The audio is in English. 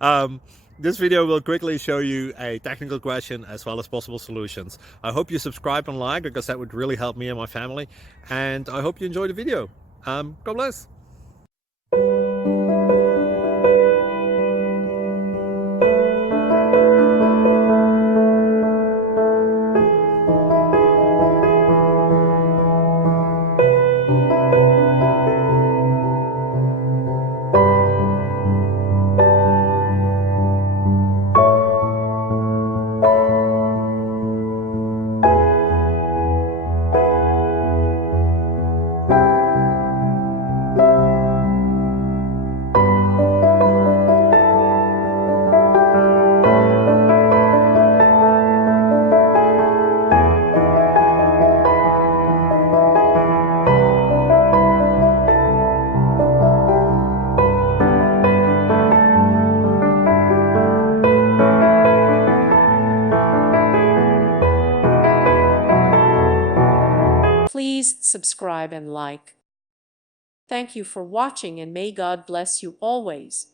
um, this video will quickly show you a technical question as well as possible solutions. I hope you subscribe and like, because that would really help me and my family. And I hope you enjoy the video. God bless. Please subscribe and like. Thank you for watching, and may God bless you always.